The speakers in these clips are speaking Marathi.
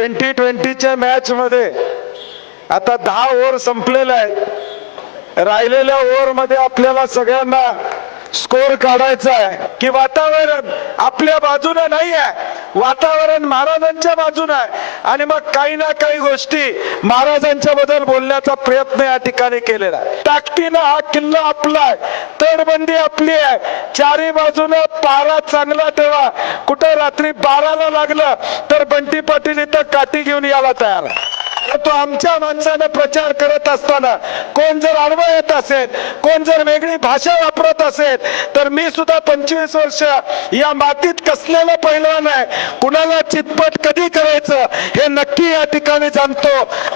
ट्वेंटी ट्वेंटीच्या मॅच मध्ये आता दहा ओव्हर संपलेले आहेत. राहिलेल्या ओव्हरमध्ये आपल्याला सगळ्यांना स्कोर काढायचा आहे. की वातावरण आपल्या बाजूने नाही आहे वातावरण महाराजांच्या बाजून आहे. आणि मग काही ना काही गोष्टी महाराजांच्या बद्दल बोलण्याचा प्रयत्न या ठिकाणी केलेला आहे. ताकदीनं हा किल्ला आपला आहे. तडबंदी आपली आहे. चारी बाजूने पारा चांगला ठेवा. कुठं रात्री बाराला लागलं तर बंटी पाटील इथं काठी घेऊन यायला तयार आहे. तो आमच्या माणसानं प्रचार करत असताना कोण जर आडवं येत असेल कोण जर वेगळी भाषा वापरत असेल तर मी सुद्धा पंचवीस वर्ष या मातीत कसलेलं पहिलवान आहे कुणाला चितपट कधी करायचं हे नक्की या ठिकाणी जाणतो.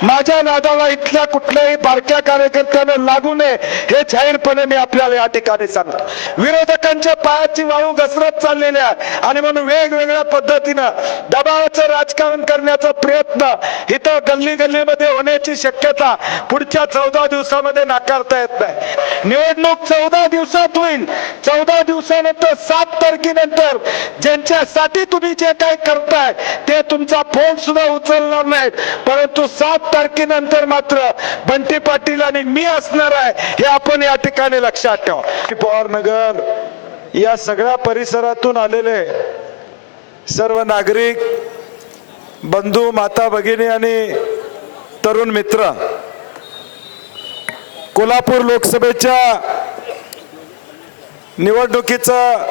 माझ्या नादाला इथल्या कुठल्याही बारक्या कार्यकर्त्यानं लागू नये हे जाहीरपणे मी आपल्याला या ठिकाणी सांगतो. विरोधकांच्या पायाची वाळू घसरत चाललेली आहे आणि म्हणून वेगवेगळ्या पद्धतीनं दबावाचं राजकारण करण्याचा प्रयत्न इथं गल्ली गल्लीमध्ये होण्याची शक्यता पुढच्या चौदा दिवसामध्ये नाकारता येत नाही. निवडणूक चौदा दिवसात होईल. चौदा दिवसानंतर सात तारखेनंतर ज्यांच्यासाठी तुम्ही जे काय करताय ते तुमचा फोन सुद्धा उचलणार नाहीत. परंतु सात तारखेनंतर मात्र बंटी पाटील आणि मी असणार आहे हे आपण या ठिकाणी लक्षात ठेवा. पवार नगर या सगळ्या परिसरातून आलेले सर्व नागरिक बंधू माता भगिनी आणि तरुण मित्र कोल्हापूर लोकसभेच्या निवडणुकीचं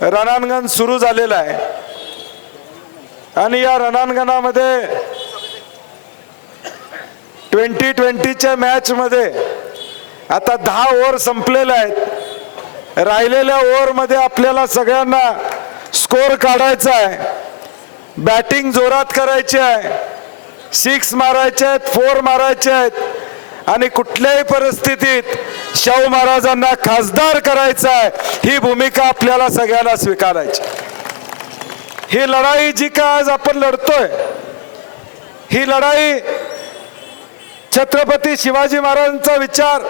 रणांगण सुरू झालेलं आहे. आणि या रणांगणामध्ये ट्वेंटी ट्वेंटीच्या मॅचमध्ये आता दहा ओव्हर संपलेल्या आहेत. राहिलेल्या ओव्हरमध्ये आपल्याला सगळ्यांना स्कोर काढायचा आहे. बॅटिंग जोरात करायची आहे. सिक्स मारायचे आहेत फोर मारायचे आहेत. आणि कुठल्याही परिस्थितीत शाहू महाराजांना खासदार करायचा आहे ही भूमिका आपल्याला सगळ्यांना स्वीकारायची ही लढाई जी का आज आपण लढतोय ही लढाई छत्रपती शिवाजी महाराजांचा विचार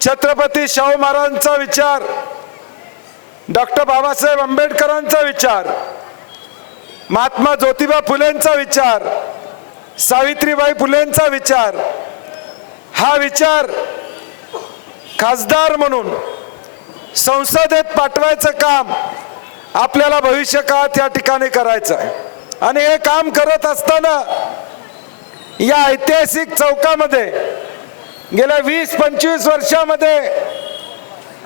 छत्रपती शाहू महाराजांचा विचार डॉक्टर बाबासाहेब आंबेडकरांचा विचार महात्मा ज्योतिबा फुलेंचा विचार सावित्रीबाई फुलेंचा विचार. हा विचार खासदार म्हणून संसदेत पाठवायचं काम आपल्याला भविष्य काळात या ठिकाणी करायचं आहे. आणि हे काम करत असताना या ऐतिहासिक चौकामध्ये गेल्या वीस पंचवीस वर्षामध्ये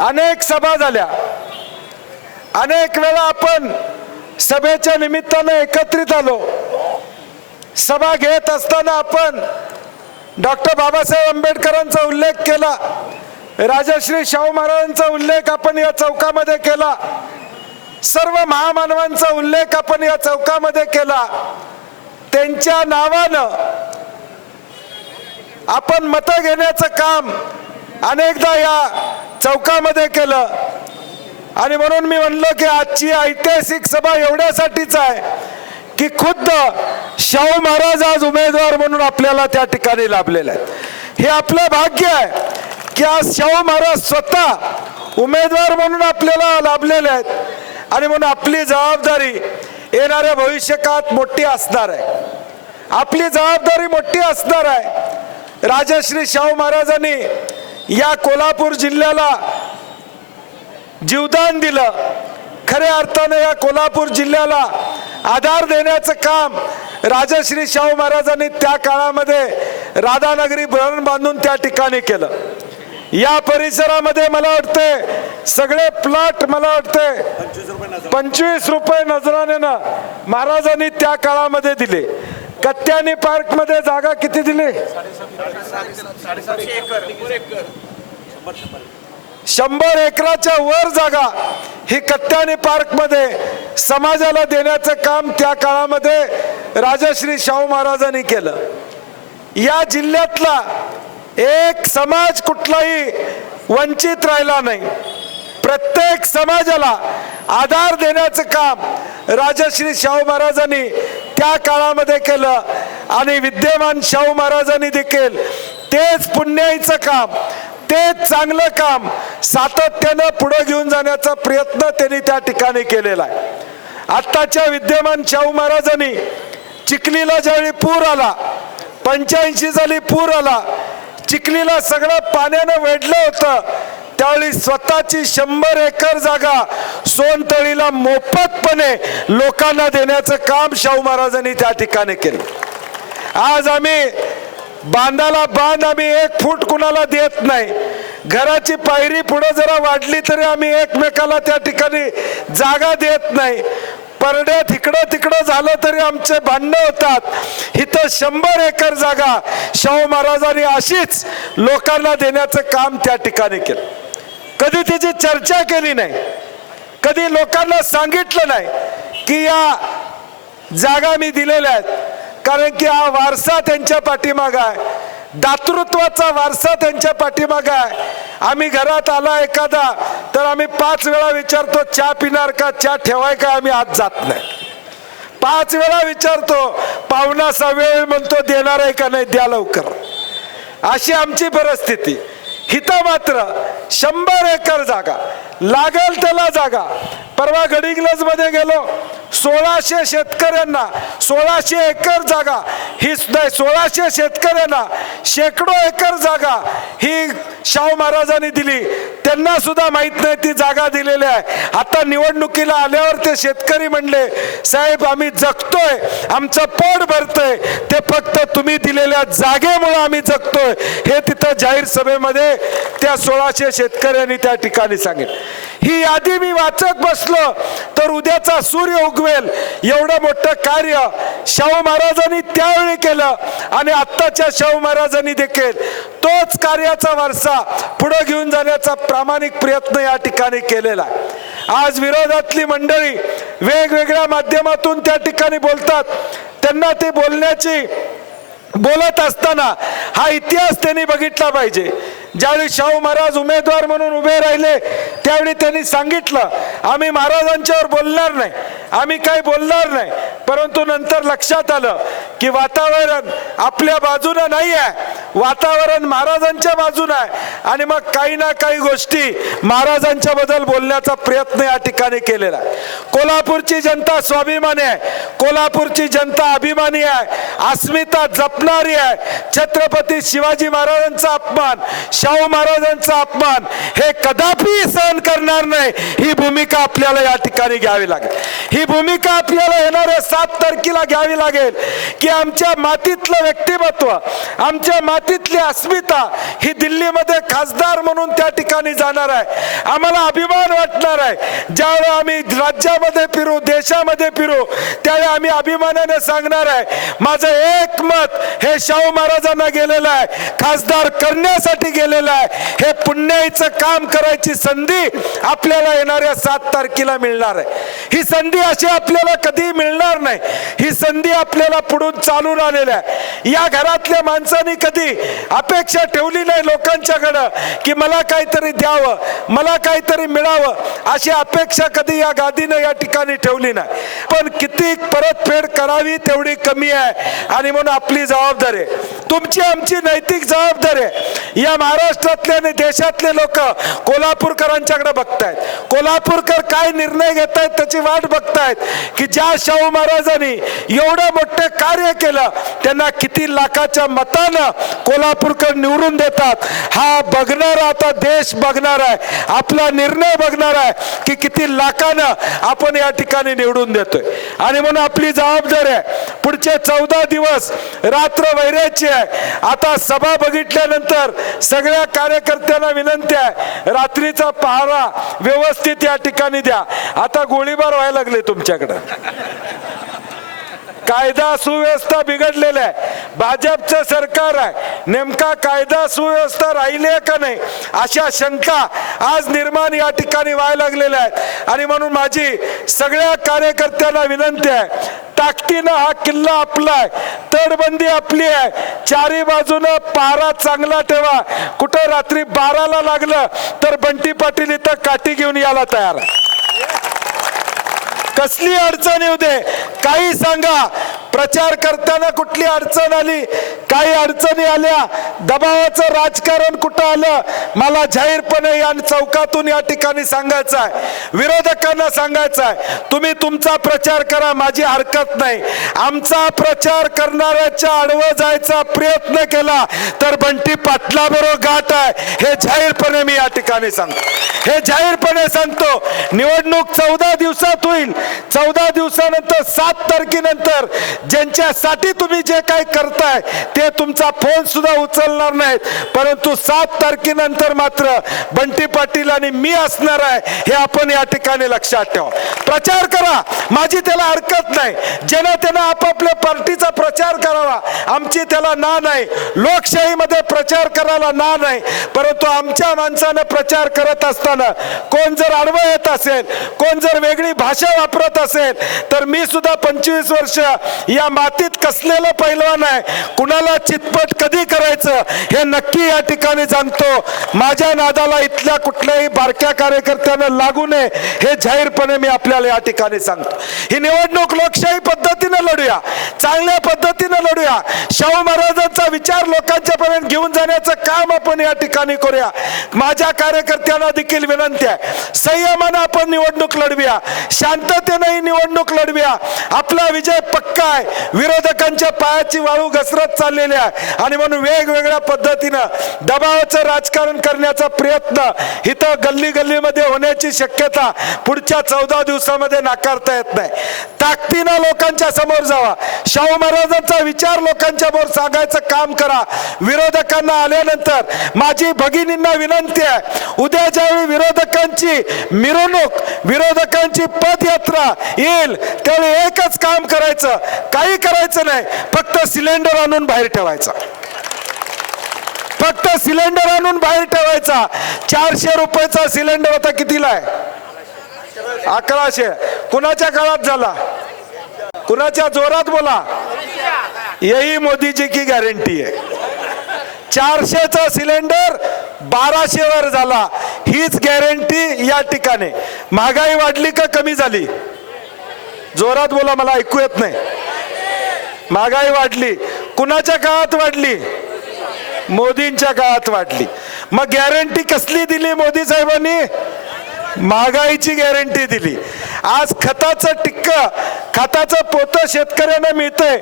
अनेक सभा झाल्या. अनेक वेळा आपण सभेच्या निमित्तानं एकत्रित आलो. सभा घेत असताना आपण डॉक्टर बाबासाहेब आंबेडकरांचा उल्लेख केला. राजश्री शाहू महाराजांचा उल्लेख आपण या चौकामध्ये केला. सर्व महामानवांचा उल्लेख आपण या चौकामध्ये केला. त्यांच्या नावानं आपण मतं घेण्याचं काम अनेकदा या चौकामध्ये केलं. आणि म्हणून मी म्हणलं की आजची ऐतिहासिक सभा एवढ्यासाठीच आहे की खुद्द शाहू महाराज आज उमेदवार म्हणून आपल्याला त्या ठिकाणी लाभलेले आहेत. हे आपलं भाग्य आहे की आज शाहू महाराज स्वतः उमेदवार म्हणून आपल्याला लाभलेले आहेत. आणि म्हणून आपली जबाबदारी येणाऱ्या भविष्यकाळात मोठी असणार आहे. आपली जबाबदारी मोठी असणार आहे. राजश्री शाहू महाराजांनी या कोल्हापूर जिल्ह्याला जीवदान दिलं. खऱ्या अर्थानं या कोल्हापूर जिल्ह्याला आधार देण्याचं काम राजश्री शाहू महाराजांनी त्या काळामध्ये राधानगरी भरण बांधून त्या ठिकाणी केलं. या परिसरामध्ये मला वाटते सगळे प्लॉट मला वाटते पंचवीस रुपये नजरानेनं महाराजांनी त्या काळामध्ये दिले. कत्यानी पार्कमध्ये जागा किती दिली? शंभर एकराच्या वर जागा ही कत्यानी पार्कमध्ये समाजाला देण्याचं काम त्या काळामध्ये राजश्री शाहू महाराजांनी केलं. या जिल्ह्यातला एक समाज कुठलाही वंचित राहिला नाही. प्रत्येक समाजाला आधार देण्याचं काम राजश्री शाहू महाराजांनी त्या काळामध्ये केलं आणि विद्यमान शाहू महाराजांनी देखील तेच पुण्याईचं काम तेच चांगलं काम सातत्यानं पुढे घेऊन जाण्याचा प्रयत्न त्यांनी त्या ठिकाणी केलेला आहे. आत्ताच्या विद्यमान शाहू महाराजांनी चिखलीला ज्यावेळी पूर आला पंच्याऐंशी साली पूर आला चिखलीला सगळं पाण्यानं वेढलं होतं त्यावेळी स्वतःची शंभर एकर जागा सोनतळीला मोफतपणे लोकांना देण्याचं काम शाहू महाराजांनी त्या ठिकाणी केलं. आज आम्ही बांधाला बांध आम्ही एक फूट कुणाला देत नाही. घराची पायरी पुढे जरा वाढली तरी आम्ही एकमेकाला त्या ठिकाणी जागा देत नाही. परड्यात इकडं तिकडं झालं तरी आमचे भांडणं होतात. इथं शंभर एकर जागा शाहू महाराजांनी अशीच लोकांना देण्याचं काम त्या ठिकाणी केलं. कधी त्याची चर्चा केली नाही कधी लोकांना सांगितलं नाही की या जागा मी दिलेल्या आहेत. कारण की हा वारसा त्यांच्या पाठीमागा आहे. दातृत्वाचा वारसा त्यांच्या पाठीमागा आहे. आम्ही घरात आला एखादा तर आम्ही पाच वेळा विचारतो चहा पिणार का? चहा ठेवाय का? आम्ही आत जात नाही. पाच वेळा विचारतो पाहुणासा वेळ म्हणतो देणार आहे का नाही? द्या लवकर. अशी आमची परिस्थिती. हिथं मात्र शंभर एकर जागा. लागल त्याला जागा. परवा गडिंग्लजमध्ये गेलो. सोळाशे शेतकऱ्यांना सोळाशे एकर जागा. ही नाही सोळाशे शेतकऱ्यांना शेकडो एकर जागा ही शाहू महाराजांनी दिली. त्यांना सुद्धा माहीत नाही ती जागा दिलेली आहे. आता निवडणुकीला आल्यावर ते शेतकरी म्हणले साहेब आम्ही जगतोय आमचं पोट भरतंय. ते फक्त तुम्ही दिलेल्या जागेमुळे आम्ही जगतोय. हे तिथं जाहीर सभेमध्ये त्या सोळाशे शेतकऱ्यांनी त्या ठिकाणी सांगितलं. ही यादी मी वाचत बसलो तर उद्याचा सूर्य उगवेल. एवढं मोठं कार्य शाहू महाराजांनी त्यावेळी केलं आणि आत्ताच्या शाहू महाराजांनी देखील. तोच कार्याचा वारसा पुढे घेऊन जाण्याचा प्रामाणिक प्रयत्न या ठिकाणी केलेला आज विरोधातली मंडळी वेगवेगळ्या माध्यमातून त्या ठिकाणी बोलतात. त्यांना ते बोलण्याची बोलत असताना हा इतिहास त्यांनी बघितला पाहिजे. ज्यावेळी शाहू महाराज उमेदवार म्हणून उभे राहिले त्यावेळी त्यांनी सांगितलं आम्ही महाराजांच्यावर बोलणार नाही. आम्ही काही बोलणार नाही. परंतु नंतर लक्षात आलं की वातावरण आपल्या बाजूनं नाही आहे वातावरण महाराजांच्या बाजून आहे. आणि मग काही ना काही गोष्टी महाराजांच्या बद्दल बोलण्याचा प्रयत्न या ठिकाणी केलेला आहे. कोल्हापूरची जनता स्वाभिमानी आहे. कोल्हापूरची जनता अभिमानी आहे. अस्मिता जपणारी आहे. छत्रपती शिवाजी महाराजांचा अपमान शाहू महाराजांचा अपमान हे कदापि सहन करणार नाही. ही भूमिका आपल्याला या ठिकाणी घ्यावी लागेल. ही भूमिका आपल्याला येणाऱ्या सात तारखेला घ्यावी लागेल की आमच्या मातीतलं व्यक्तिमत्व आमच्या माती मातीतली अस्मिता ही दिल्लीमध्ये खासदार म्हणून त्या ठिकाणी जाणार आहे. आम्हाला अभिमान वाटणार आहे. ज्यावेळी आम्ही राज्यामध्ये फिरू देशामध्ये फिरू त्यावेळी आम्ही अभिमानाने सांगणार आहे माझं एक मत हे शाहू महाराजांना गेलेलं आहे खासदार करण्यासाठी गेलेलं आहे. हे पुण्याईचं काम करायची संधी आपल्याला येणाऱ्या सात तारखेला मिळणार आहे. ही संधी अशी आपल्याला कधी मिळणार नाही संधी आपल्याला पुढून चालून आलेल्या आहे. या घरातल्या माणसांनी कधी अपेक्षा ठेवली नाही लोकांच्याकडं की मला काहीतरी द्यावं मला काहीतरी मिळावं अशी अपेक्षा कधी या गादीनं या ठिकाणी ठेवली नाही. पण किती परतफेड करावी तेवढी कमी आहे. आणि म्हणून आपली जबाबदारी आहे. तुमची आमची नैतिक जबाबदारी आहे. या महाराष्ट्रातले आणि देशातले लोक कोल्हापूरकरांच्याकडे बघतायत. कोल्हापूरकर काय निर्णय घेत आहेत त्याची वाट बघतायत की ज्या शाहू महाराजांनी एवढं मोठं कार्य केलं त्यांना किती लाखाच्या मतानं कोल्हापूरकर निवडून देतात. हा बघणारा आता देश बघणार आहे आपला निर्णय बघणार आहे की किती लाखानं आपण या ठिकाणी निवडून देतोय. आणि म्हणून आपली जबाबदारी आहे पुढचे चौदा दिवस रात्र वैरायची आहे. आता सभा बघितल्यानंतर सगळ्या कार्यकर्त्यांना विनंती आहे रात्रीचा पहारा व्यवस्थित या ठिकाणी द्या. आता गोळीबार व्हायला लागले तुमच्याकडं. कायदा सुव्यवस्था बिघडलेला आहे. भाजपचं सरकार आहे. नेमका कायदा सुव्यवस्था राहिली आहे का नाही? अशा शंका आज निर्माण या ठिकाणी व्हायला लागलेल्या आहेत. आणि म्हणून माझी सगळ्या कार्यकर्त्यांना विनंती आहे ताकदीनं हा किल्ला आपला आहे. तडबंदी आपली आहे. चारी बाजूनं पारा चांगला ठेवा. कुठं रात्री बाराला लागलं तर बंटी पाटील इथं काठी घेऊन यायला तयार आहे. कसली अडचण येऊ दे. काही सांगा. प्रचार करताना कुठली अडचण आली काही अडचणी आल्या दबावाचं राजकारण कुठं आलं मला जाहीरपणे या चौकातून या ठिकाणी सांगायचं आहे विरोधकांना सांगायचं आहे तुम्ही तुमचा प्रचार करा माझी हरकत नाही. आमचा प्रचार करणाऱ्याच्या आडवं जायचा प्रयत्न केला तर बंटी पाटलाबरोबर गाठ आहे हे जाहीरपणे मी या ठिकाणी सांगतो. हे जाहीरपणे सांगतो निवडणूक चौदा दिवसात होईल चौदा दिवसानंतर सात तारखेनंतर ज्यांच्यासाठी तुम्ही जे काही करताय ते तुमचा फोन सुद्धा उचलणार नाहीत. परंतु सात तारखेनंतर मात्र बंटी पाटील आणि मी असणार आहे हे आपण या ठिकाणी लक्षात ठेवा. प्रचार करा. माझी त्याला हरकत नाही. जनतेनं आपापल्या पार्टीचा प्रचार करावा आमची त्याला ना नाही. लोकशाहीमध्ये प्रचार करायला ना नाही. परंतु आमच्या माणसानं प्रचार करत असताना कोण जर आडवं येत असेल कोण जर वेगळी भाषा वापरत असेल तर मी सुद्धा पंचवीस वर्ष या मातीत कसलेलं पैलवान आहे? कुणाला चितपट कधी करायचं? हे नक्की या ठिकाणी जाणतो. माझ्या नादाला इथल्या कुठल्याही बारक्या कार्यकर्त्यानं लागू नये हे जाहीरपणे मी आपल्याला या ठिकाणी सांगतो. ही निवडणूक लोकशाही पद्धतीनं लढूया चांगल्या पद्धतीनं लढूया. शाहू महाराजांचा विचार लोकांच्या पर्यंत घेऊन जाण्याचं काम आपण या ठिकाणी करूया. माझ्या कार्यकर्त्यांना देखील विनंती आहे संयमानं आपण निवडणूक लढवूया शांततेनं ही निवडणूक लढवूया. आपला विजय पक्का आहे. विरोधकांच्या पायाची वाळू घसरत चाललेली आहे. आणि म्हणून वेगवेगळ्या पद्धतीनं दबावाचं राजकारण करण्याचा प्रयत्न इथं गल्ली गल्लीमध्ये होण्याची शक्यता पुढच्या चौदा दिवसामध्ये नाकारता येत नाही. ताकदीनं लोकांच्या समोर जावा. शाहू महाराजांचा विचार लोकांच्या समोर सांगायचं काम करा. विरोधकांना आल्यानंतर माझी भगिनींना विनंती आहे उद्या ज्यावेळी विरोधकांची मिरवणूक विरोधकांची पदयात्रा येईल त्यावेळी एकच काम करायचं काही करायचं नाही. फक्त सिलेंडर आणून बाहेर ठेवायचा. फक्त सिलेंडर आणून बाहेर ठेवायचा. चारशे रुपयाचा सिलेंडर आता कितीला आहे? अकराशे. कुणाच्या काळात झाला? कुणाच्या जोरात बोला? यही मोदीची की गॅरंटी आहे. चारशेचा सिलेंडर बाराशे वर झाला. हीच गॅरंटी या ठिकाणी. महागाई वाढली का कमी झाली? जोरात बोला मला ऐकू येत नाही. महागाई वाढली. कुणाच्या काळात वाढली? मोदींच्या काळात वाढली. मग गॅरंटी कसली दिली मोदी साहेबांनी? महागाईची गॅरंटी दिली. आज खताचं टिक्क खताचं पोतं शेतकऱ्यांना मिळतंय.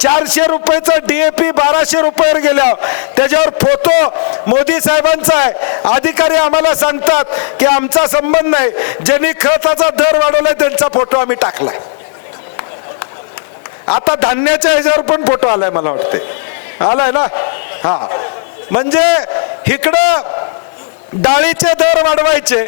चारशे रुपयाचं डीएपी बाराशे रुपयावर गेल्या त्याच्यावर फोटो मोदी साहेबांचा आहे. अधिकारी आम्हाला सांगतात की आमचा संबंध नाही. ज्यांनी खताचा दर वाढवलाय त्यांचा फोटो आम्ही टाकलाय. आता धान्याच्या ह्याच्यावर पण फोटो आलाय मला वाटते आलाय ना? हा. म्हणजे इकडं डाळीचे दर वाढवायचे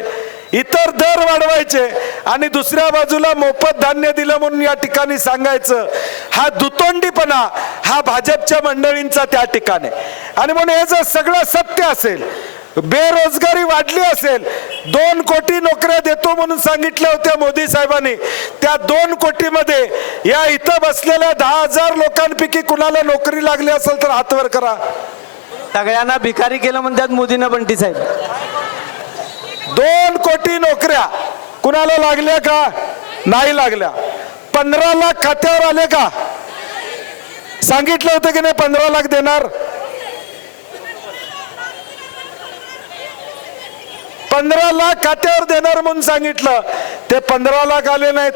इतर दर वाढवायचे आणि दुसऱ्या बाजूला मोफत धान्य दिलं म्हणून या ठिकाणी सांगायचं हा दुतोंडीपणा हा भाजपच्या मंडळींचा त्या ठिकाणी. आणि म्हणून हे जर सगळं सत्य असेल बेरोजगारी वाढली असेल. दोन कोटी नोकऱ्या देतो म्हणून सांगितल्या होत्या मोदी साहेबांनी. त्या दोन कोटीमध्ये या इथं बसलेल्या दहा हजार लोकांपैकी कुणाला नोकरी लागली असेल तर हातवर करा. सगळ्यांना भिकारी केलं म्हणतात मोदीनं बंटी साहेब. दोन कोटी नोकऱ्या कुणाला लागल्या का? नाही लागल्या. पंधरा लाख खात्यावर आले का? सांगितलं होतं की नाही पंधरा लाख देणार? पंधरा लाख खात्यावर देणार म्हणून सांगितलं. ते पंधरा लाख आले नाहीत.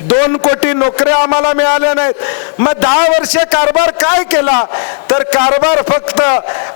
दोन कोटी नोकऱ्या आम्हाला मिळाल्या नाहीत. मग दहा वर्षे कारभार काय केला? तर कारभार फक्त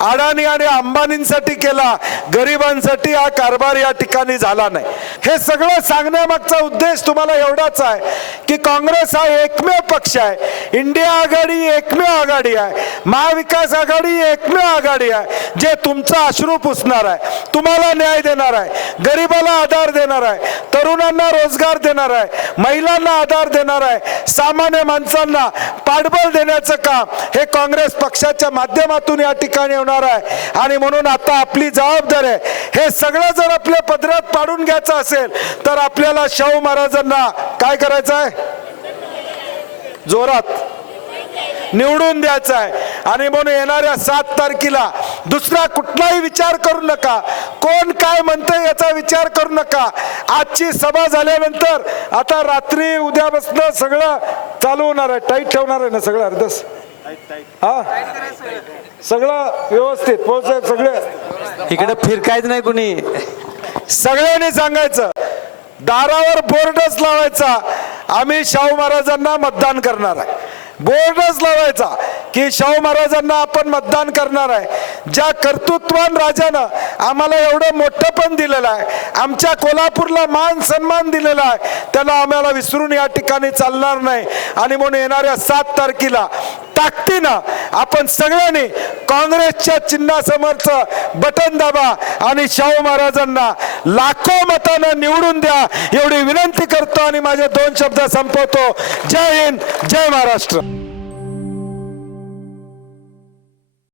अडाणी आणि अंबानींसाठी केला. गरिबांसाठी हा कारभार या ठिकाणी झाला नाही. हे सगळं सांगण्यामागचा उद्देश तुम्हाला एवढाच आहे की काँग्रेस हा एकमेव पक्ष आहे. इंडिया आघाडी एकमेव आघाडी आहे. महाविकास आघाडी एकमेव आघाडी आहे. जे तुमचा अश्रू पुसणार आहे तुम्हाला न्याय देणार आहे गरिबाला आधार देणार आहे तरुणांना रोजगार देणार आहे महिलांना आधार देणार आहे सामान्य माणसांना पाठबळ देण्याचं काम हे काँग्रेस पक्षाच्या माध्यमातून या ठिकाणी होणार आहे. आणि म्हणून आता आपली जबाबदारी आहे. हे सगळं जर आपल्या पदरात पाडून घ्यायचं असेल तर आपल्याला शाहू महाराजांना काय करायचं आहे? जोरात. निवडून द्यायचं आहे. आणि म्हणून येणाऱ्या सात तारखेला दुसरा कुठलाही विचार करू नका. कोण काय म्हणतंय याचा विचार करू नका. आजची सभा झाल्यानंतर आता रात्री उद्यापासून सगळं चालू होणार आहे टाईट ठेवणार आहे ना सगळं अर्धस हा? सगळं व्यवस्थित पोहोच सगळे. इकडे फिरकायच नाही कुणी. सगळ्यांनी सांगायचं दारावर बोर्डच लावायचा. आम्ही शाहू महाराजांना मतदान करणार आहे. बोर्डच लावायचा की शाहू महाराजांना आपण मतदान करणार आहे. ज्या कर्तृत्वान राजानं आम्हाला एवढं मोठं पण दिलेलं आहे आमच्या कोल्हापूरला मान सन्मान दिलेला आहे त्याला आम्हाला विसरून या ठिकाणी चालणार नाही. आणि म्हणून येणाऱ्या सात तारखेला ताकदीनं आपण सगळ्यांनी काँग्रेसच्या चिन्हासमोरचं बटन दाबा आणि शाहू महाराजांना लाखो मतानं निवडून द्या एवढी विनंती करतो आणि माझे दोन शब्द संपवतो. जय हिंद जय महाराष्ट्र.